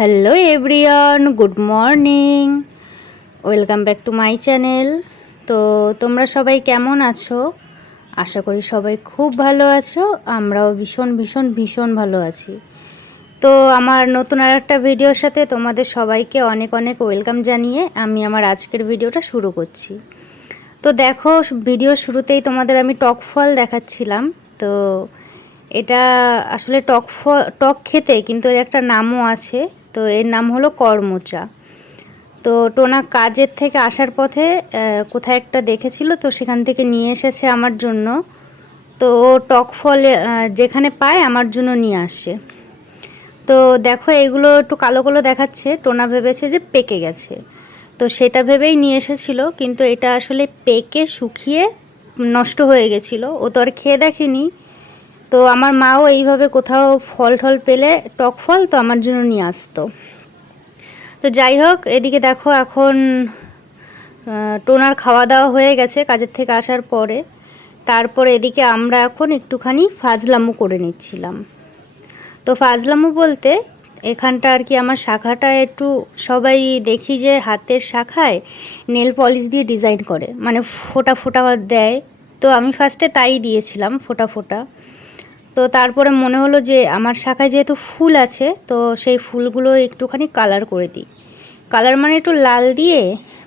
Hello everyone, good morning, welcome back to my channel. তো তোমরা সবাই কেমন আছো? আশা করি সবাই খুব ভালো আছো। আমরাও ভীষণ ভীষণ ভীষণ ভালো আছি। তো আমার নতুন আর একটা ভিডিওর সাথে তোমাদের সবাইকে অনেক অনেক ওয়েলকাম জানিয়ে আমি আমার আজকের ভিডিওটা শুরু করছি। তো দেখো, ভিডিও শুরুতেই তোমাদের আমি টক ফল দেখাচ্ছিলাম। তো এটা আসলে টক খেতে, কিন্তু এর একটা নামও আছে। তো এর নাম হলো করমচা। তো টোনা কাজের থেকে আসার পথে কোথায় একটা দেখেছিল, তো সেখান থেকে নিয়ে এসেছে আমার জন্য। তো ও টক ফল যেখানে পায় আমার জন্য নিয়ে আসে। তো দেখো, এগুলো একটু কালো কালো দেখাচ্ছে। টোনা ভেবেছে যে পেকে গেছে, তো সেটা ভেবেই নিয়ে এসেছিল, কিন্তু এটা আসলে পেকে শুকিয়ে নষ্ট হয়ে গেছিলো। ও তো আর খেয়ে দেখেনি। তো আমার মাও এইভাবে কোথাও ফল টল পেলে, টক ফল, তো আমার জন্য নিয়ে আসতো। তো যাই হোক, এদিকে দেখো এখন টোনার খাওয়া দাওয়া হয়ে গেছে কাজের থেকে আসার পরে। তারপরে এদিকে আমরা এখন একটুখানি ফাজলামো করে নিচ্ছিলাম। তো ফাজলামো বলতে, এখানটা আর কি আমার শাখাটা একটু, সবাই দেখি যে হাতের শাখায় নেল পলিশ দিয়ে ডিজাইন করে, মানে ফোঁটা ফোঁটা দেয়। তো আমি ফার্স্টে তাই দিয়েছিলাম, ফোঁটা ফোঁটা। তো তারপরে মনে হলো যে আমার শাখায় যেহেতু ফুল আছে, তো সেই ফুলগুলো একটুখানি কালার করে দিই। কালার মানে একটু লাল দিয়ে,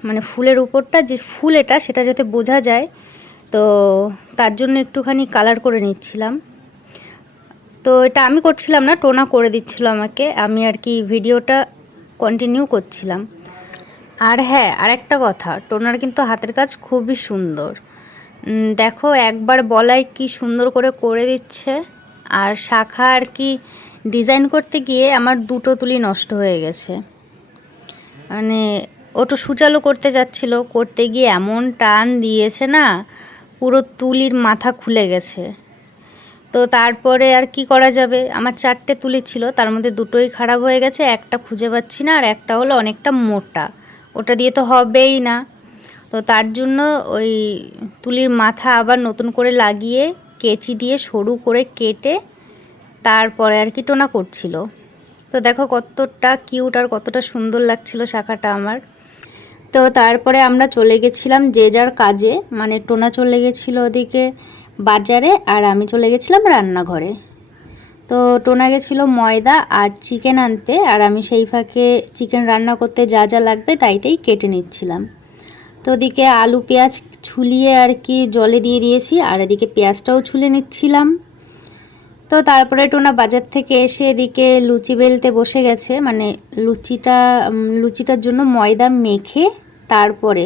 মানে ফুলের উপরটা যে ফুল এটা, সেটা যাতে বোঝা যায়। তো তার জন্য একটুখানি কালার করে নিচ্ছিলাম। তো এটা আমি করছিলাম না, টোনা করে দিচ্ছিল আমাকে, আমি আর কি ভিডিওটা কন্টিনিউ করছিলাম। আর হ্যাঁ, আরেকটা কথা, টোনার কিন্তু হাতের কাজ খুবই সুন্দর। দেখো, একবার বলাই কি সুন্দর করে দিচ্ছে। আর শাখা আর কি ডিজাইন করতে গিয়ে আমার দুটো তুলি নষ্ট হয়ে গেছে। মানে ওটা সুচালো করতে যাচ্ছিল, করতে গিয়ে এমন টান দিয়েছে না, পুরো তুলির মাথা খুলে গেছে। তো তারপরে আর কি করা যাবে, আমার 4টে তুলি ছিল, তার মধ্যে দুটোই খারাপ হয়ে গেছে। একটা খুঁজে পাচ্ছি না, আর একটা হলো অনেকটা মোটা, ওটা দিয়ে তো হবেই না। তো তার জন্য ওই তুলির মাথা আবার নতুন করে লাগিয়ে কেচি দিয়ে সরু করে কেটে তারপরে আর কি টোনা করছিল। তো দেখো কতটা কিউট আর কতটা সুন্দর লাগছিল শাখাটা আমার। তো তারপরে আমরা চলে গেছিলাম যে যার কাজে, মানে টোনা চলে গেছিলো ওদিকে বাজারে, আর আমি চলে গেছিলাম রান্নাঘরে। তো টোনা গেছিলো ময়দা আর চিকেন আনতে, আর আমি সেই ফাঁকে চিকেন রান্না করতে যা যা লাগবে তাইতেই কেটে নিচ্ছিলাম। তো ওদিকে আলু পেঁয়াজ ছুলিয়ে আর কি জলে দিয়ে দিয়েছি, আর এদিকে পেঁয়াজটাও ছুলে নিচ্ছিলাম। তো তারপরে টোনা বাজার থেকে এসে এদিকে লুচি বেলতে বসে গেছে, মানে লুচিটার জন্য ময়দা মেখে তারপরে,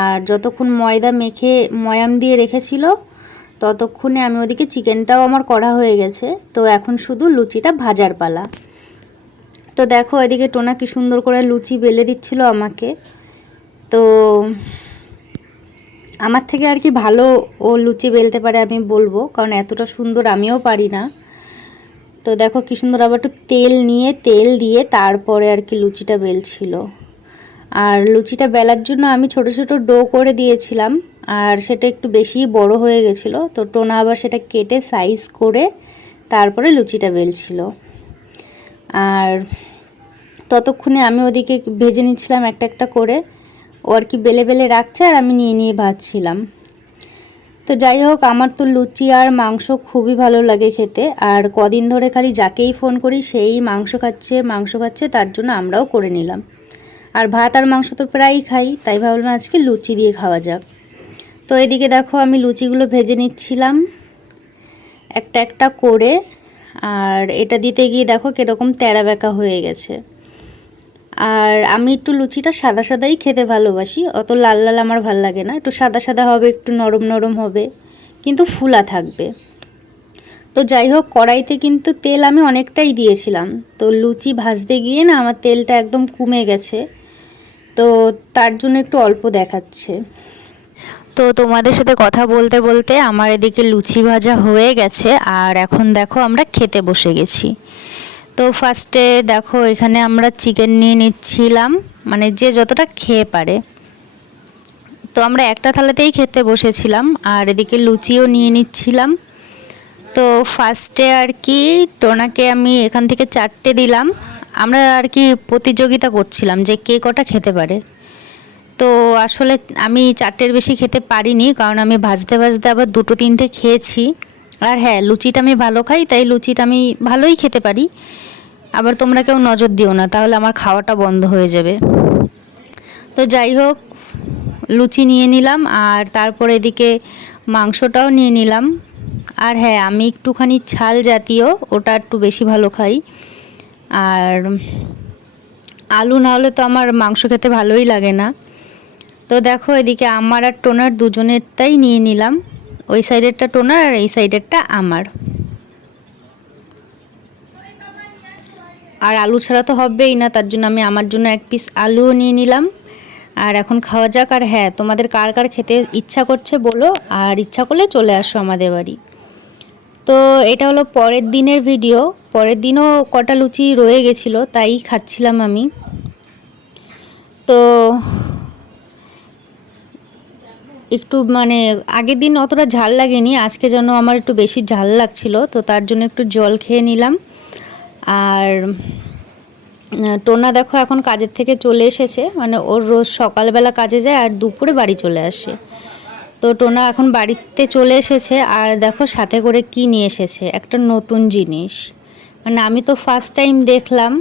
আর যতক্ষণ ময়দা মেখে ময়াম দিয়ে রেখেছিল ততক্ষণে আমি ওদিকে চিকেনটাও আমার করা হয়ে গেছে। তো এখন শুধু লুচিটা ভাজার পালা। তো দেখো, এদিকে টোনা কি সুন্দর করে লুচি বেলে দিচ্ছিল আমাকে। তো আমার থেকে আর কি ভালো ও লুচি বেলতে পারে আমি বলবো, কারণ এতটা সুন্দর আমিও পারি না। তো দেখো কি সুন্দর, আবার একটু তেল দিয়ে তারপরে আর কি লুচিটা বেলছিল। আর লুচিটা বেলার জন্য আমি ছোট ছোট ডো করে দিয়েছিলাম, আর সেটা একটু বেশি বড় হয়ে গেছিলো। তো টোনা আবার সেটা কেটে সাইজ করে তারপরে লুচিটা বেলছিল। আর ততক্ষণে আমি ওদিকে ভেজে নিচ্ছিলাম একটা একটা করে। ও আর কি বেলে বেলে রাখছে, আর আমি নিয়ে নিয়ে ভাজছিলাম। তো যাই হোক, আমার তো লুচি আর মাংস খুবই ভালো লাগে খেতে। আর কদিন ধরে খালি যাকেই ফোন করি সেই মাংস খাচ্ছে, তার জন্য আমরাও করে নিলাম। আর ভাত আর মাংস তো প্রায়ই খাই, তাই ভাবলাম আজকে লুচি দিয়ে খাওয়া যাক। তো এদিকে দেখো, আমি লুচিগুলো ভেজে নিচ্ছিলাম একটা একটা করে। আর এটা দিতে গিয়ে দেখো কীরকম তেড়া বেঁকা হয়ে গেছে। আর আমি একটু লুচিটা সাদা সাদাই খেতে ভালোবাসি, অত লাল লাল আমার ভাল লাগে না। একটু সাদা সাদা হবে, একটু নরম নরম হবে, কিন্তু ফুলা থাকবে। তো যাই হোক, কড়াইতে কিন্তু তেল আমি অনেকটাই দিয়েছিলাম। তো লুচি ভাজতে গিয়ে না আমার তেলটা একদম কমে গেছে, তো তার জন্য একটু অল্প দেখাচ্ছে। তো তোমাদের সাথে কথা বলতে বলতে আমার এদিকে লুচি ভাজা হয়ে গেছে, আর এখন দেখো আমরা খেতে বসে গেছি। তো ফার্স্টে দেখো, এখানে আমরা চিকেন নিয়ে নিচ্ছিলাম, মানে যে যতটা খেয়ে পারে। তো আমরা একটা থালাতেই খেতে বসেছিলাম, আর এদিকে লুচিও নিয়ে নিচ্ছিলাম। তো ফার্স্টে আর কি টোনাকে আমি এখান থেকে 4টে দিলাম, আমরা আর কি প্রতিযোগিতা করছিলাম যে কে কটা খেতে পারে। তো আসলে আমি 4টের বেশি খেতে পারিনি, কারণ আমি ভাজতে ভাজতে আবার 2-3টে খেয়েছি। আর হ্যাঁ, লুচিটা আমি ভালো খাই, তাই লুচিটা আমি ভালোই খেতে পারি। আবার তোমরা কেউ নজর দিও না, তাহলে আমার খাওয়াটা বন্ধ হয়ে যাবে। তো যাই হোক, লুচি নিয়ে নিলাম আর তারপর এদিকে মাংসটাও নিয়ে নিলাম। আর হ্যাঁ, আমি একটুখানি ঝাল জাতীয় ওটা একটু বেশি ভালো খাই। আর আলু না হলে তো আমার মাংস খেতে ভালোই লাগে না। তো দেখো, এদিকে আমার আর টোনার দুজনেরটাই নিয়ে নিলাম। ওই সাইডেরটা টোনার আর এই সাইডেরটা আমার। আর আলু ছাড়া তো হবেই না, তার জন্য আমি আমার জন্য 1 পিস আলুও নিয়ে নিলাম। আর এখন খাওয়া যাক। আর হ্যাঁ, তোমাদের কার কার খেতে ইচ্ছা করছে বলো, আর ইচ্ছা করলে চলে আসো আমাদের বাড়ি। তো এটা হলো পরের দিনের ভিডিও। পরের দিনও কটা লুচি রয়ে গেছিলো, তাই খাচ্ছিলাম আমি। তো একটু মানে আগের দিন অতটা ঝাল লাগেনি, আজকে যেন আমার একটু বেশি ঝাল লাগছিল, তো তার জন্য একটু জল খেয়ে নিলাম। আর টোনা দেখো এখন কাজের থেকে চলে এসেছে, মানে ওর রোজ সকালবেলা কাজে যায় আর দুপুরে বাড়ি চলে আসে। তো টোনা এখন বাড়িতে চলে এসেছে, আর দেখো সাথে করে কি নিয়ে এসেছে, একটা নতুন জিনিস। মানে আমি তো ফার্স্ট টাইম দেখলাম,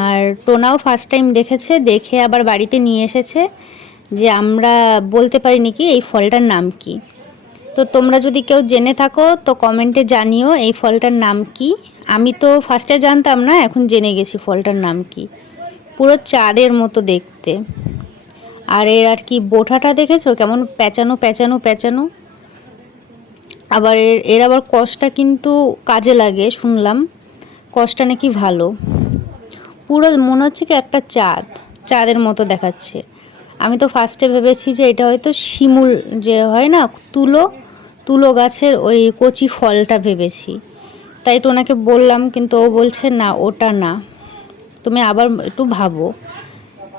আর টোনাও ফার্স্ট টাইম দেখেছে, দেখে আবার বাড়িতে নিয়ে এসেছে যে আমরা বলতে পারিনি কি এই ফলটার নাম কি। তো তোমরা যদি কেউ জেনে থাকো তো কমেন্টে জানিও এই ফলটার নাম কি। আমি তো ফার্স্টে জানতাম না, এখন জেনে গেছি ফলটার নাম কি। পুরো চাঁদের মতো দেখতে। আর এর আর কি বোঁটাটা দেখেছো কেমন প্যাঁচানো প্যাঁচানো প্যাঁচানো। আবার এর আবার কষটা কিন্তু কাজে লাগে শুনলাম, কষটা নাকি ভালো। পুরো মনে হচ্ছে কি একটা চাঁদের মতো দেখাচ্ছে। আমি তো ফার্স্টে ভেবেছি যে এটা হয়তো শিমুল যে হয় না, তুলো গাছের ওই কচি ফলটা ভেবেছি। তাই তো ওনাকে বললাম, কিন্তু ও বলছে না ওটা না, তুমি আবার একটু ভাবো।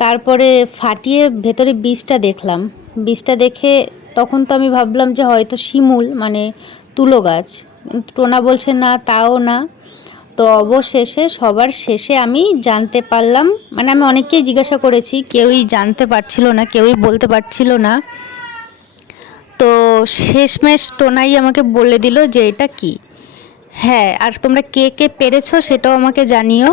তারপরে ফাটিয়ে ভেতরে বীজটা দেখলাম, বীজটা দেখে তখন তো আমি ভাবলাম যে হয়তো শিমুল মানে তুলো গাছ। টোনা বলছে না তাও না। তো অবশেষে সবার শেষে আমি জানতে পারলাম, মানে আমি অনেককেই জিজ্ঞাসা করেছি, কেউই জানতে পারছিল না, কেউই বলতে পারছিল না। তো শেষমেশ টোনাই আমাকে বলে দিল যে এটা কি। হ্যাঁ, আর তোমরা কে কে পেরেছো সেটাও আমাকে জানিও।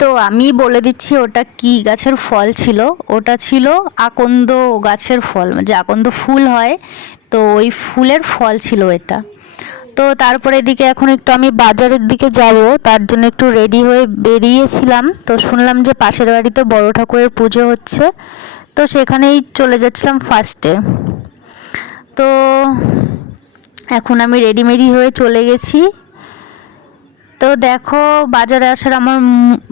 তো আমি বলে দিচ্ছি ওটা কি গাছের ফল ছিল। ওটা ছিল আকন্দ গাছের ফল, যে আকন্দ ফুল হয়, তো ওই ফুলের ফল ছিল এটা। তো তারপরে এদিকে এখন একটু আমি বাজারের দিকে যাব, তার জন্য একটু রেডি হয়ে বেরিয়েছিলাম। তো শুনলাম যে পাশের বাড়িতে বড় ঠাকুরের পুজো হচ্ছে, তো সেখানেই চলে যাচ্ছিলাম ফার্স্টে। তো এখন আমি রেডিমেডি হয়ে চলে গেছি। তো দেখো, বাজারে আসার আমার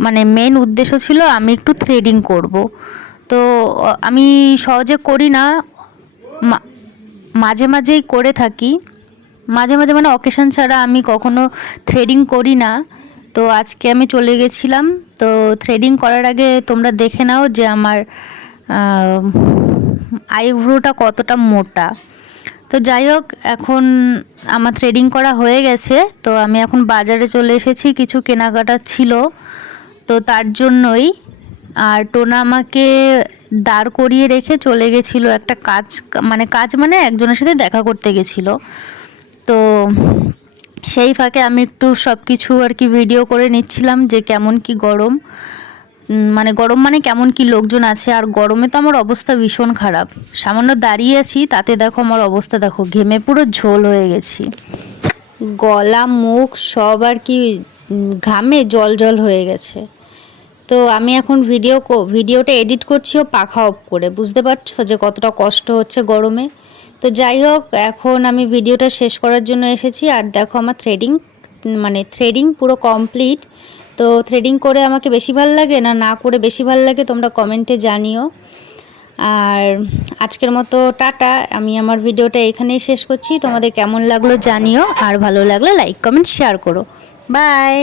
মানে মেন উদ্দেশ্য ছিল আমি একটু থ্রেডিং করব। তো আমি সহজে করি না, মাঝে মাঝেই করে থাকি, মাঝে মাঝে মানে অকেশন ছাড়া আমি কখনো থ্রেডিং করি না। তো আজকে আমি চলে গেছিলাম। তো থ্রেডিং করার আগে তোমরা দেখে নাও যে আমার আইব্রোটা কতটা মোটা। তো যাই হোক, এখন আমার থ্রেডিং করা হয়ে গেছে। তো আমি এখন বাজারে চলে এসেছি, কিছু কেনাকাটা ছিল তো তার জন্যই। আর টোনা আমাকে দাঁড় করিয়ে রেখে চলে গেছিলো একটা কাজ মানে একজনের সাথে দেখা করতে গেছিলো। তো সেই ফাঁকে আমি একটু সব কিছু আর কি ভিডিও করে নিচ্ছিলাম যে কেমন কি গরম, মানে কেমন কি লোকজন আছে। আর গরমে তো আমার অবস্থা ভীষণ খারাপ, সামান্য দাঁড়িয়ে আছি তাতে দেখো আমার অবস্থা দেখো, ঘেমে পুরো ঝোল হয়ে গেছি, গলা মুখ সব আর কি ঘামে জল জল হয়ে গেছে। তো আমি এখন ভিডিওটা এডিট করছিও পাখা অফ করে, বুঝতে পারছো যে কতটা কষ্ট হচ্ছে গরমে। তো যাই হোক, এখন আমি ভিডিওটা শেষ করার জন্য এসেছি। আর দেখো আমার থ্রেডিং পুরো কমপ্লিট। তো থ্রেডিং করে আমাকে বেশি ভালো লাগে না করে বেশি ভালো লাগে, তোমরা কমেন্টে জানিও। আর আজকের মতো টাটা, আমি আমার ভিডিওটা এখানেই শেষ করছি। তোমাদের কেমন লাগলো জানিও, আর ভালো লাগলে লাইক কমেন্ট শেয়ার করো। বাই।